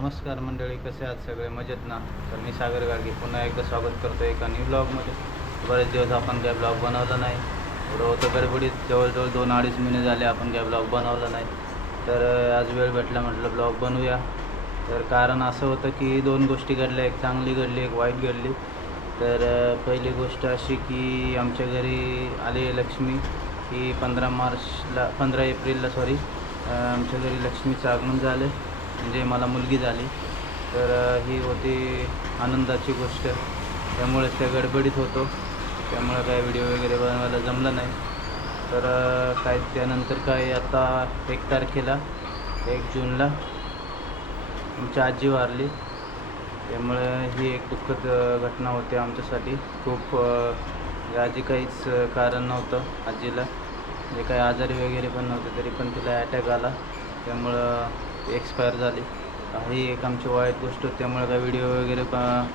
नमस्कार मंडळी कसे आहात सगळे? मजेत ना? तर मी सागर गाडगे पुन्हा एकदा स्वागत करतो एका न्यू ब्लॉगमध्ये बरेच दिवस आपण काय ब्लॉग बनवला नाही. एवढं होतं गडबडीत. जवळजवळ दोन अडीच महिने झाले आपण काय ब्लॉग बनवला नाही. तर आज वेळ भेटला म्हटलं ब्लॉग बनवूया. तर कारण असं होतं की दोन गोष्टी घडल्या. एक चांगली घडली एक वाईट घडली. तर पहिली गोष्ट अशी की आमच्या घरी आली लक्ष्मी. की पंधरा मार्चला पंधरा एप्रिलला सॉरी आमच्या घरी लक्ष्मीचं आगमन झालं. म्हणजे मला मुलगी झाली. तर ही होती आनंदाची गोष्ट. त्यामुळेच त्या गडबडीत होतो. त्यामुळे काय व्हिडिओ वगैरे बनवायला जमलं नाही. तर काय त्यानंतर काय आता एक तारखेला एक जूनला आमची आजी वारली. त्यामुळे ही एक दुःखद घटना होती आमच्यासाठी. खूप आजी काहीच कारण नव्हतं आजीला. म्हणजे जे काही आजारी वगैरे पण नव्हते तरी पण तिला अटॅक आला. त्यामुळं एक्सपायर झाली. ही एक आमची वाईट गोष्ट त्यामुळे काही व्हिडिओ वगैरे ब-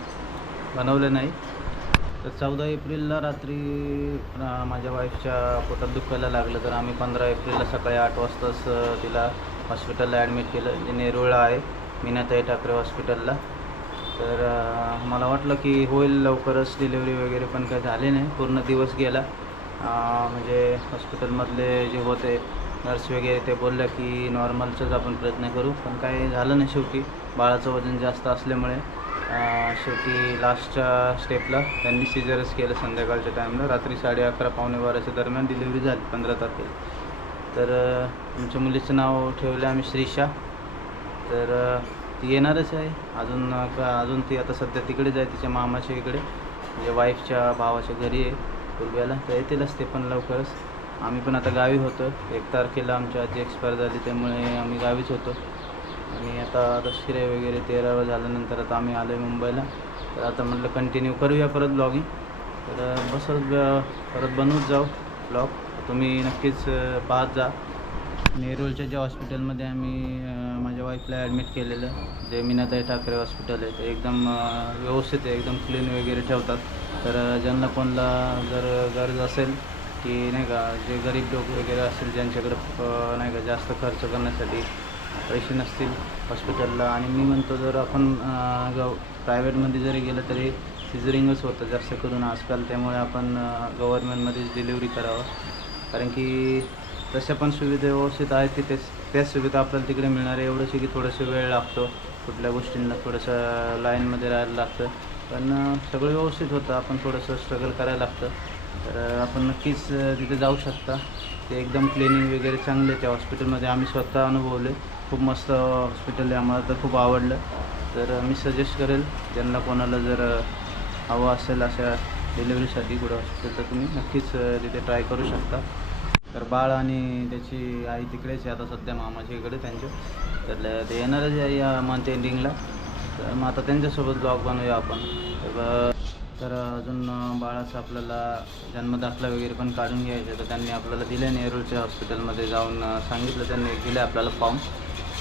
बनवले नाही. तर चौदा एप्रिलला रात्री माझ्या वाईफच्या पोटात दुखायला लागलं. तर आम्ही पंधरा एप्रिलला सकाळी आठ वाजताच तिला हॉस्पिटलला ॲडमिट केलं. जे नेरुळला आहे मीनाताई ठाकरे हॉस्पिटलला तर मला वाटलं की होईल लवकरच डिलेवरी वगैरे पण काही झाली नाही. पूर्ण दिवस गेला. म्हणजे हॉस्पिटलमधले जे होते नर्स वगैरे ते बोलल्या की नॉर्मलचंच आपण प्रयत्न करू. पण काही झालं नाही शेवटी. बाळाचं वजन जास्त असल्यामुळे शेवटी लास्टच्या स्टेपला त्यांनी सिजरच केलं संध्याकाळच्या टाईमला रात्री साडे अकरा पावणे बाराच्या दरम्यान डिलिव्हरी झाली पंधरा तारखेला. तर तुमच्या आमच्या मुलीचं नाव ठेवलं आम्ही श्रीशा तर ती येणारच आहे. अजून का अजून ती आता सध्या तिकडेच आहे तिच्या मामाच्या इकडे. म्हणजे वाईफच्या भावाच्या घरी आहे पूर्व्याला. तर येतीलच ते पण लवकरच. आम्ही पण आता गावी होतो. एक तारखेला आमची आजी एक्सपायर झाली त्यामुळे आम्ही गावीच होतो. आणि आता दसरे वगैरे तेरावा झाल्यानंतर आता आम्ही आलो आहे मुंबईला. तर आता म्हटलं कंटिन्यू करूया परत ब्लॉगिंग तर बसच परत बनवूच जाऊ ब्लॉग तुम्ही नक्कीच पाहत जा. नेरूळच्या ज्या हॉस्पिटलमध्ये आम्ही माझ्या वाईफला ॲडमिट केलेलं जे मीनाताई ठाकरे हॉस्पिटल आहे ते एकदम व्यवस्थित आहे एकदम क्लीन वगैरे ठेवतात. तर ज्यांना कोणाला जर गरज असेल की नाही का जे गरीब लोक वगैरे असतील ज्यांच्याकडे नाही का जास्त खर्च करण्यासाठी पैसे नसतील हॉस्पिटलला आणि मी म्हणतो जर आपण गव प्रायव्हेटमध्ये जरी गेलं तरी सिझरिंगच होतं जास्त करून आजकाल. त्यामुळे आपण गव्हर्नमेंटमध्येच डिलिव्हरी करावं. कारण की तशा पण सुविधा व्यवस्थित आहेत की तेच त्याच सुविधा आपल्याला तिकडे मिळणार. आहे एवढंच की थोडंसं वेळ लागतो. कुठल्या गोष्टींना थोडंसं लाईनमध्ये राहायला लागतं. पण सगळं व्यवस्थित होतं. आपण थोडंसं स्ट्रगल करायला लागतं. तर आपण नक्कीच तिथे जाऊ शकता. ते एकदम क्लिनिंग वगैरे चांगले त्या हॉस्पिटलमध्ये आम्ही स्वतः अनुभवले. खूप मस्त हॉस्पिटल आहे. आम्हाला तर खूप आवडलं. तर मी सजेस्ट करेल ज्यांना कोणाला जर हवं असेल अशा डिलिव्हरीसाठी कुठं हॉस्पिटल तर तुम्ही नक्कीच तिथे ट्राय करू शकता. तर बाळ आणि त्याची आई तिकडेच आहे. आता सध्या मामाच्या इकडे त्यांच्या. तर ते येणारच आहे या मंथ एंडिंगला तर मग आता त्यांच्यासोबत ब्लॉग बनवूया आपण. तर तर अजून बाळाचं आपल्याला जन्मदाखला वगैरे पण काढून घ्यायचं तर त्यांनी आपल्याला दिलं नेरूळच्या हॉस्पिटलमध्ये जाऊन सांगितलं त्यांनी दिलं आपल्याला फॉर्म.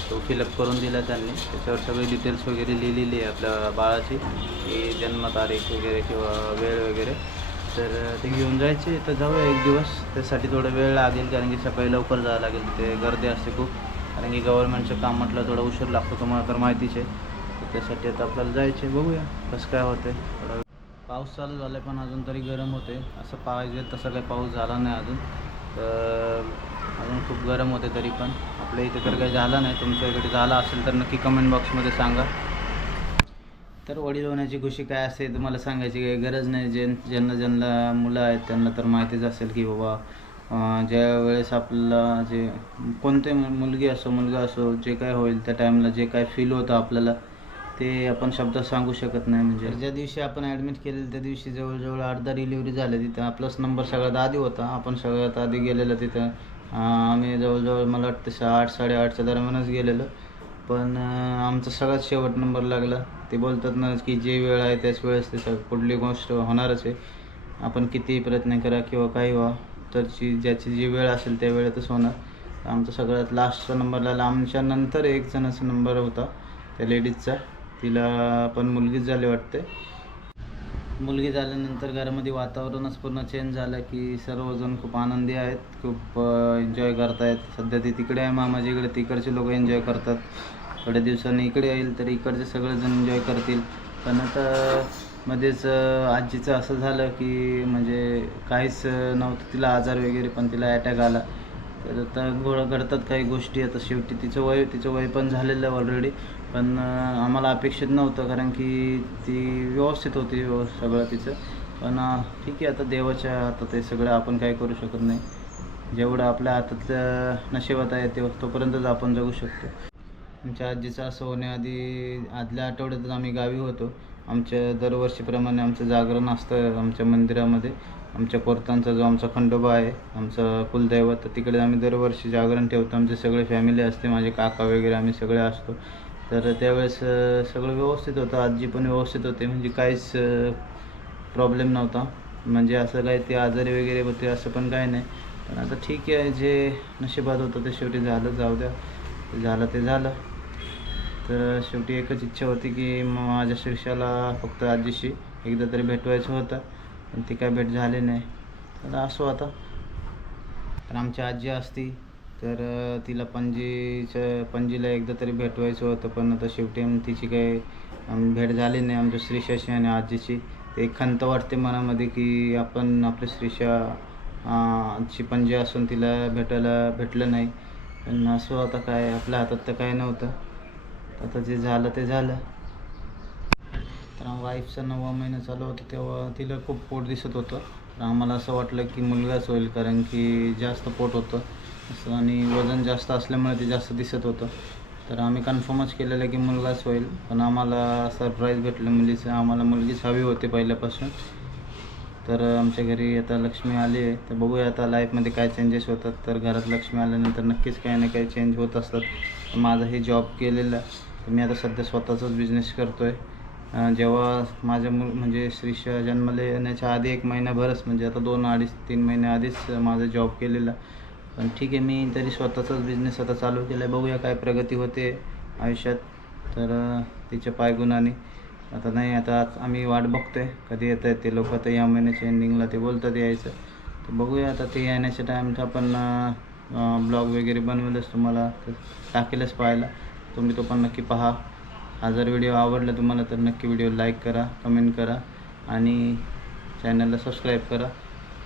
तो फिलअप करून दिला त्यांनी. त्याच्यावर सगळी डिटेल्स वगैरे लिहिलेली आहे आपल्या बाळाची की जन्मतारीख वगैरे किंवा वेळ वगैरे. तर ते घेऊन जायचे तर जाऊया एक दिवस. त्यासाठी थोडा वेळ लागेल कारण की सकाळी लवकर जावं लागेल. ते गर्दी असते खूप. कारण की गव्हर्नमेंटचं काम म्हटलं थोडा उशीर लागतो तुम्हाला तर माहितीच आहे. तर त्यासाठी आता आपल्याला जायचे बघूया कसं काय होते थोडा पाऊस चालू झाला पण अजून तरी गरम होते. असं पाहिजे तसं काही पाऊस झाला नाही अजून. तर अजून खूप गरम होते तरी पण. आपल्या इथे तर काही झाला नाही. तुमच्या इकडे झाला असेल तर नक्की कमेंट बॉक्समध्ये सांगा. तर वडील होण्याची खुशी काय असते तुम्हाला सांगायची काही गरज नाही. जे ज्यांना ज्यांना मुलं आहेत त्यांना तर माहितीच असेल की बाबा ज्या वेळेस आपल्याला जे कोणते मुलगी असो मुलगा असो जे काय होईल त्या टाईमला जे काय फील होतं आपल्याला ते आपण शब्दात सांगू शकत नाही म्हणजे. ज्या दिवशी आपण ॲडमिट केलेलं त्या दिवशी जवळजवळ अर्धा डिलिव्हरी झाल्या तिथं. आपलाच नंबर सगळ्यात आधी होता. आपण सगळ्यात आधी गेलेलं तिथं. आम्ही जवळजवळ मला वाटतं सा- आठ साडेआठच्या दरम्यानच गेलेलो. पण आमचा सगळ्यात शेवट नंबर लागला. ते बोलतात ना की जे वेळ आहे त्याच वेळेस ते सग कुठली गोष्ट होणारच आहे. आपण कितीही प्रयत्न करा किंवा काही व्हा तर जी ज्याची जी वेळ असेल त्या वेळेतच होणार. आमचा सगळ्यात लास्टचा नंबर लागला. आमच्या नंतर एक जणाचा नंबर होता त्या लेडीजचा तिला पण मुलगीच झाली वाटते मुलगी झाल्यानंतर घरामध्ये वातावरणच पूर्ण चेंज झालं की सर्वजण खूप आनंदी आहेत खूप एन्जॉय करतायत. सध्या ती तिकडे आहे मामाच्या इकडे. तिकडचे लोक एन्जॉय करतात. थोड्या दिवसांनी इकडे येईल तर इकडचे सगळेजण एन्जॉय करतील. पण आता मध्येच आजीचं असं झालं की म्हणजे काहीच नव्हतं. तिला आजार वगैरे पण तिला अटॅक आला. तर आता गोळा घडतात काही गोष्टी. आता शेवटी तिचं वय तिचं वय पण झालेलं ऑलरेडी पण आम्हाला अपेक्षित नव्हतं कारण की ती व्यवस्थित होती व्यव- सगळं तिचं. पण ठीक आहे आता देवाच्या हातात ते सगळं आपण काय करू शकत नाही. जेवढं आपल्या हातातल्या नशिबात आहे ते तोपर्यंतच आपण जगू शकतो. आमच्या आजीचं असं होण्याआधी आदल्या आठवड्यातच आम्ही गावी होतो. आमच्या दरवर्षीप्रमाणे आमचं जागरण असतं आमच्या मंदिरामध्ये. आमच्या कोर्तांचा जो आमचा खंडोबा आहे आमचं कुलदैवत तर तिकडे आम्ही दरवर्षी जागरण ठेवतो. आमचे सगळे फॅमिली असते माझे काका वगैरे आम्ही सगळे असतो. तर त्यावेळेस सगळं व्यवस्थित होतं. आजी पण व्यवस्थित होते. म्हणजे काहीच प्रॉब्लेम नव्हता. म्हणजे असं काही ते आजारी वगैरे होते असं पण काही नाही. पण आता ठीक आहे. जे नशिबात होतं ते शेवटी झालं. जाऊ द्या. झालं ते झालं. तर शेवटी एकच इच्छा होती की माझ्या शीर्षाला फक्त आजीशी एकदा तरी भेटवायचं होतं. पण ती काय भेट झाली नाही. तर असो आता. तर आमची आजी असती. तर तिला पणजीच्या पणजीला एकदा तरी भेटवायचं होतं पण आता शेवटी तिची काही भेट झाली नाही आमच्या श्रीषाशी आणि आजीची. ते एक खंत वाटते मनामध्ये की आपण आपल्या श्रीषा ची पणजी असून तिला भेटायला भेटलं नाही. पण असं आता काय आपल्या हातात तर काय नव्हतं. आता जे झालं ते झालं. तर वाईफचा नववा महिना चालू होता तेव्हा तिला खूप पोट दिसत होतं. तर आम्हाला असं वाटलं की मुलगाच होईल कारण की जास्त पोट होतं. असं आणि वजन जास्त असल्यामुळे ते जास्त दिसत होतं. तर आम्ही कन्फर्मच केलेलं की मुलगाच होईल. पण आम्हाला सरप्राईज भेटलं मुलीचं आम्हाला मुलगीच हवी होती पहिल्यापासून. तर आमच्या घरी आता लक्ष्मी आली आहे. तर बघूया आता लाईफमध्ये काय चेंजेस होतात. तर घरात लक्ष्मी आल्यानंतर नक्कीच काही ना काही चेंज होत असतात. माझा हे जॉब केलेला. तर मी आता सध्या स्वतःचाच बिझनेस करतो आहे जेव्हा माझ्या मु म्हणजे श्रीषा जन्मले येण्याच्या आधी एक महिन्याभरच म्हणजे आता दोन अडीच तीन महिन्या आधीच माझा जॉब केलेला. पण ठीक आहे मी तरी स्वतःचाच बिझनेस आता चालू केला आहे बघूया काय प्रगती होते आयुष्यात. तर तिच्या पायगुणाने. आता नाही आता आज आम्ही वाट बघतो आहे कधी येत आहेत ते लोक तर या महिन्याच्या एंडिंगला ते बोलतात यायचं. तर बघूया आता ते येण्याच्या टाईमचा आपण ब्लॉग वगैरे बनवेलच तुम्हाला. टाकेलच पाहायला. तुम्ही तो पण नक्की पहा. हा जर व्हिडिओ आवडला तुम्हाला तर नक्की व्हिडिओ लाईक करा कमेंट करा. आणि चॅनलला सबस्क्राईब करा.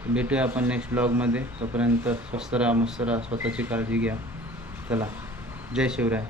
भेटूया आपण नेक्स्ट ब्लॉगमध्ये तोपर्यंत स्वस्त राहा मस्त राहा स्वतःची काळजी घ्या. चला. जय शिवराय.